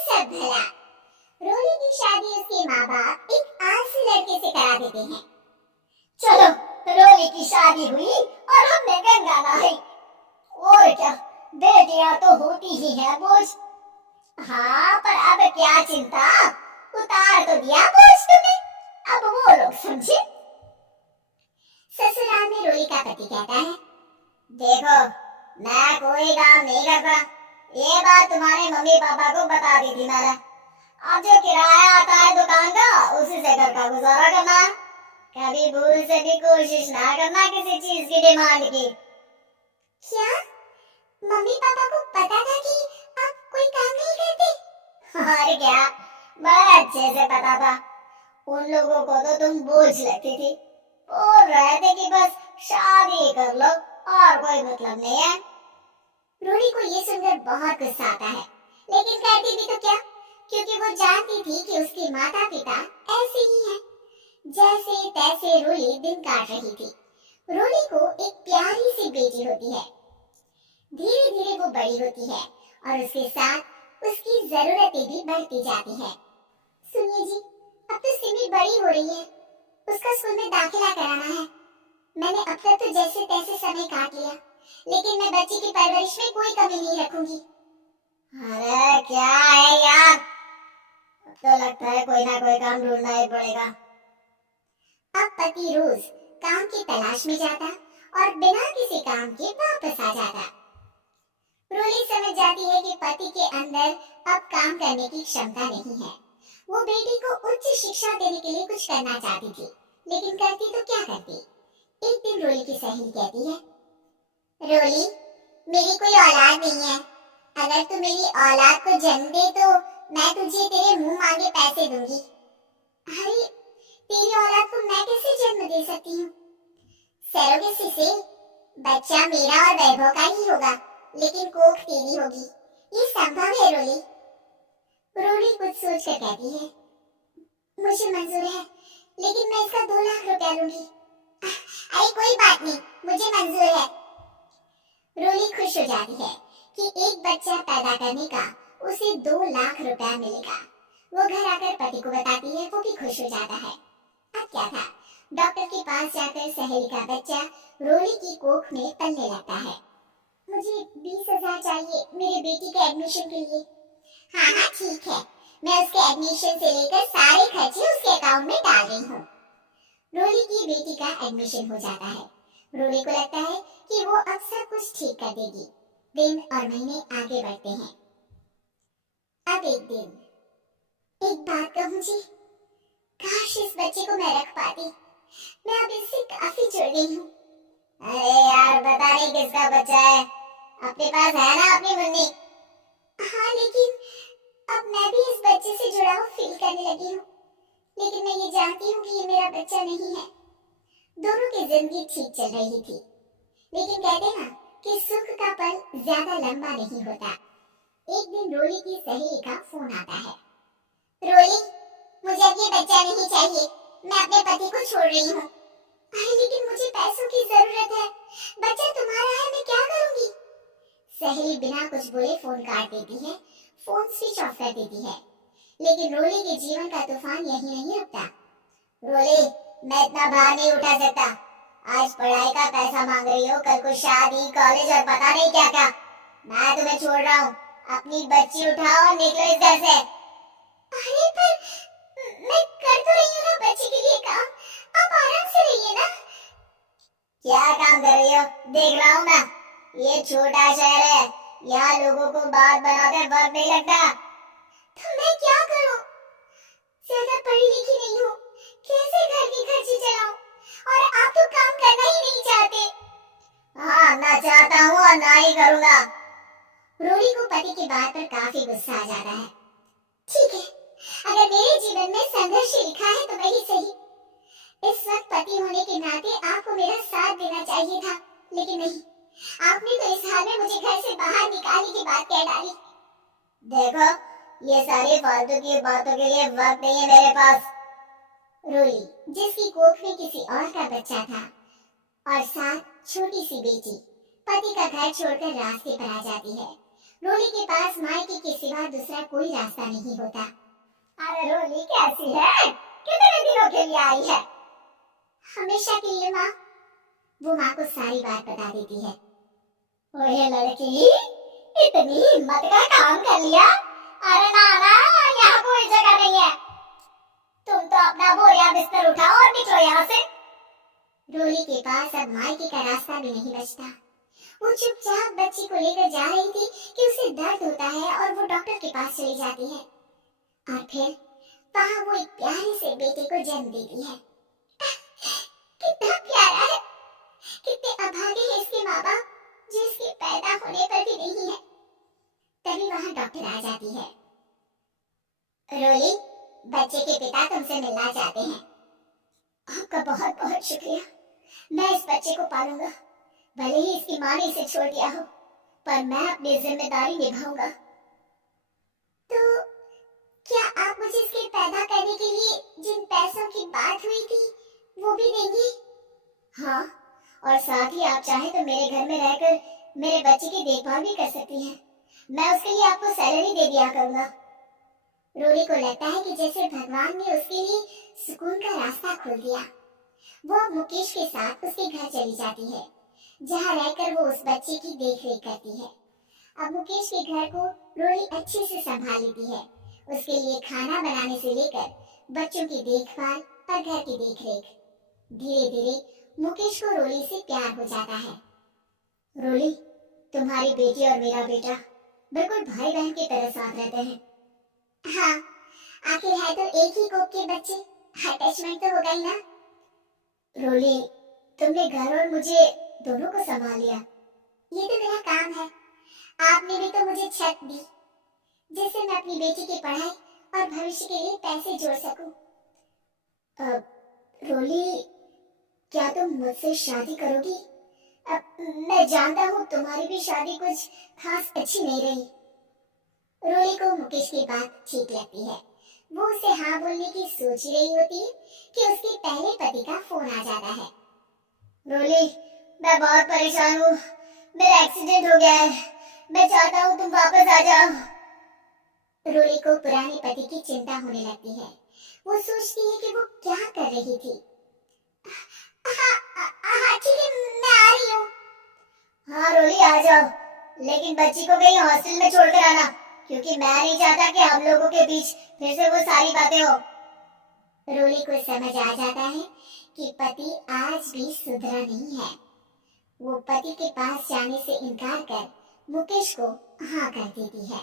सब भला। रोली की शादी उसके माँ बाप एक आलसी लड़के से करा देते हैं। चलो, रोली की शादी हुई और हमने गंगा नहाई। और क्या, बेटियां तो होती ही है बोझ। हाँ, पर अब क्या चिंता, उतार तो दिया बोझ तुमने, अब वो लोग समझे। ससुराल में रोली का पति कहता है, देखो, मैं कोई काम नहीं करता, ये बात तुम्हारे मम्मी पापा को बता दी थी मैंने। अब जो किराया आता है दुकान का, उसी से घर का गुजारा करना है। कभी भूल से भी कोशिश ना करना किसी चीज की डिमांड की। क्या मम्मी पापा को पता था कि आप कोई काम नहीं करते? और क्या, बड़े अच्छे से पता था। उन लोगों को तो तुम बोझ लगती थी, बोल रहे थे कि बस शादी कर लो और कोई मतलब नहीं है। रोली को ये सुनकर बहुत गुस्सा आता है, लेकिन करती भी तो क्या, क्योंकि वो जानती थी कि उसके माता पिता ऐसे ही हैं। जैसे तैसे रोली दिन काट रही थी। रोली को एक प्यारी सी बेटी होती है। धीरे धीरे वो बड़ी होती है और उसके साथ उसकी जरूरतें भी बढ़ती जाती हैं। सुनिए जी, अब तो सिमी बड़ी हो रही है, उसका स्कूल में दाखिला कराना है। मैंने अब तक तो जैसे तैसे समय काट लिया, लेकिन मैं बच्ची की परवरिश में कोई कमी नहीं रखूंगी। अरे क्या है यार, अब तो लगता है कोई ना कोई काम ढूंढना ही पड़ेगा। अब पति रोज काम की तलाश में जाता और बिना किसी काम के वापस आ जाता। रोली समझ जाती है कि पति के अंदर अब काम करने की क्षमता नहीं है। वो बेटी को उच्च शिक्षा देने के लिए कुछ करना चाहती थी, लेकिन करती तो क्या करती। एक दिन रोली की सहेली कहती है, रोली, मेरी कोई औलाद नहीं है। अगर तू मेरी औलाद को जन्म दे तो मैं तुझे तेरे मुंह मांगे पैसे दूंगी। अरे, तेरी औलाद को मैं कैसे जन्म दे सकती हूँ? सरोगेसी से बच्चा मेरा और वैभव का ही होगा, लेकिन कोख तेरी होगी। ये संभव है रोली? रोली कुछ सोच कर कहती है, मुझे मंजूर है, लेकिन मैं इसका 2 लाख रुपया लूंगी। अरे कोई बात नहीं, मुझे मंजूर है। रोली खुश हो जाती है कि एक बच्चा पैदा करने का उसे 2 लाख रुपया मिलेगा। वो घर आकर पति को बताती है, वो भी खुश हो जाता है। अब क्या था, डॉक्टर के पास जाकर सहेली का बच्चा रोली की कोख में पलने लगता है। मुझे 20,000 चाहिए मेरे बेटी के एडमिशन के लिए। हाँ हाँ ठीक है, मैं उसके एडमिशन से लेकर सारे खर्चे उसके अकाउंट में डाल रही हूँ। रोली की बेटी का एडमिशन हो जाता है। रोली को लगता है कि वो अब सब कुछ ठीक कर देगी। दिन और महीने आगे बढ़ते हैं। अब एक दिन, एक बात कहूँ जी, काश इस बच्चे को मैं रख पाती। मैं अब इससे काफी जुड़ गई हूँ। अरे यार, बता नहीं किसका बच्चा है, अपने पास है ना अपनी मुन्नी? हाँ, लेकिन अब मैं भी इस बच्चे से जुड़ाव फील करने लगी हूँ। लेकिन मैं ये जानती हूँ कि ये मेरा बच्चा नहीं है। दोनों की जिंदगी ठीक चल रही थी, लेकिन कहते ना कि सुख का पल ज्यादा लंबा नहीं होता। एक दिन रोली की सहेली का फोन आता है। रोली, मुझे अब ये बच्चा नहीं चाहिए, मैं अपने पति को छोड़ रही हूँ। अरे लेकिन मुझे पैसों की जरूरत है, बच्चा तुम्हारा है, मैं क्या करूँगी? सहेली बिना कुछ बोले फोन काट देती है, फोन स्विच ऑफ कर देती है। लेकिन रोली के जीवन का तूफान यही नहीं रुकता। रोली, मैं इतना भार नहीं उठा सकता। आज पढ़ाई का पैसा मांग रही हो, कल को शादी, कॉलेज और पता नहीं क्या क्या। मैं तुम्हें छोड़ रहा हूँ, अपनी बच्ची उठाओ और निकलो इस घर से। अरे पर मैं कर तो रही हूँ ना बच्ची के लिए काम, आप आराम से रहिए ना। क्या काम कर रही हो? देख रहा हूँ ना, ये छोटा शहर है, यहाँ लोगों को बात बनाते वक्त नहीं लगता। तो मैं क्या करूँ? ज्यादा पढ़ी लिखी नहीं हूँ, कैसे घर के खर्चे चलाऊं? और आप तो काम करना ही नहीं चाहते। हाँ, ना चाहता हूँ और ना ही करूँगा। रोली को पति की बात पर काफी गुस्सा आ जाता है। ठीक है, अगर मेरे जीवन में संघर्ष लिखा है तो वही सही। इस वक्त पति होने के नाते आपको मेरा साथ देना चाहिए था, लेकिन नहीं, आपने तो इस हाल में मुझे घर से बाहर निकालने की बात कह डाली। देखो, ये सारी फालतू की बातों के लिए वक्त नहीं है मेरे पास। रोली, जिसकी कोख में किसी और का बच्चा था और साथ छोटी सी बेटी, पति का घर छोड़कर रास्ते पर आ जाती है। रोली के पास मायके के सिवा दूसरा कोई रास्ता नहीं होता। अरे रोली कैसी है? कितने दिनों के लिए आई है? हमेशा के लिए माँ। वो माँ को सारी बात बता देती है। ओए लड़की, इतनी हिम्मत का काम कर लिया? अरे ना, यहाँ कोई जगह नहीं है। तुम तो अपना बोरिया बिस्तर उठाओ और निकलो यहाँ से। रोली के पास अब मायके का रास्ता भी नहीं बचता। वो चुपचाप बच्ची को लेकर जा रही थी कि उसे दर्द होता है और वो डॉक्टर के पास चली जाती है और फिर वहाँ वो एक प्यारे से बेटे को जन्म देती है। कितना प्यारा है, कितने अभागे हैं इसके माँ बाप जो इसके पैदा होने पर भी नहीं है। तभी वहाँ डॉक्टर आ जाती है। रोली, बच्चे के पिता तुमसे मिलना चाहते हैं। आपका बहुत बहुत शुक्रिया। मैं इस बच्चे को पालूंगा, भले ही इसकी माँ ने इसे छोड़ दिया हो, पर मैं अपनी जिम्मेदारी निभाऊंगा। तो क्या आप मुझे इसके पैदा करने के लिए जिन पैसों की बात हुई थी वो भी देंगी? हाँ, और साथ ही आप चाहे तो मेरे घर में रहकर मेरे बच्चे की देखभाल भी कर सकती हैं। मैं उसके लिए आपको सैलरी दे दिया करूंगा। रोली को लगता है कि जैसे भगवान ने उसके लिए सुकून का रास्ता खोल दिया। वो अब मुकेश के साथ उसके घर चली जाती है, जहाँ रहकर वो उस बच्चे की देखरेख करती है। अब मुकेश के घर को रोली अच्छे से संभाल लेती है। उसके लिए खाना बनाने से लेकर बच्चों की देखभाल और घर की देखरेख। धीरे धीरे मुकेश को रोली से प्यार हो जाता है। रोली, तुम्हारी बेटी और मेरा बेटा बिल्कुल भाई बहन की तरह साथ रहते हैं। हाँ, आखिर है तो एक ही कोख के बच्चे, अटैचमेंट तो होगा ही ना। रोली, तुमने घर और मुझे दोनों को संभाल लिया। ये तो मेरा काम है। आपने भी तो मुझे छत दी जिससे मैं अपनी बेटी की पढ़ाई और भविष्य के लिए पैसे जोड़ सकूं। रोली, क्या तुम मुझसे शादी करोगी? मैं जानता हूँ तुम्हारी भी शादी कुछ खास अच्छी नहीं रही। रोली को मुकेश की बात ठीक लगती है। वो उसे हाँ बोलने की सोच ही रही होती है कि उसके पहले पति का फोन आ जाता है। रोली, मैं बहुत परेशान हूँ। मेरा एक्सीडेंट हो गया है। मैं चाहता हूँ तुम वापस आ जाओ। रोली को पुराने पति की चिंता होने लगती है। वो सोचती है कि वो क्या कर रही थी। हाँ ठीक है, मैं आ रही हूँ। हाँ रोली, आ जाओ, लेकिन बच्ची को कहीं हॉस्टल में छोड़कर आना, क्योंकि मैं नहीं चाहता कि हम लोगों के बीच फिर से वो सारी बातें हो। रोली को समझ आ जाता है कि पति आज भी सुधरा नहीं है। वो पति के पास जाने से इनकार कर मुकेश को हाँ कर देती है।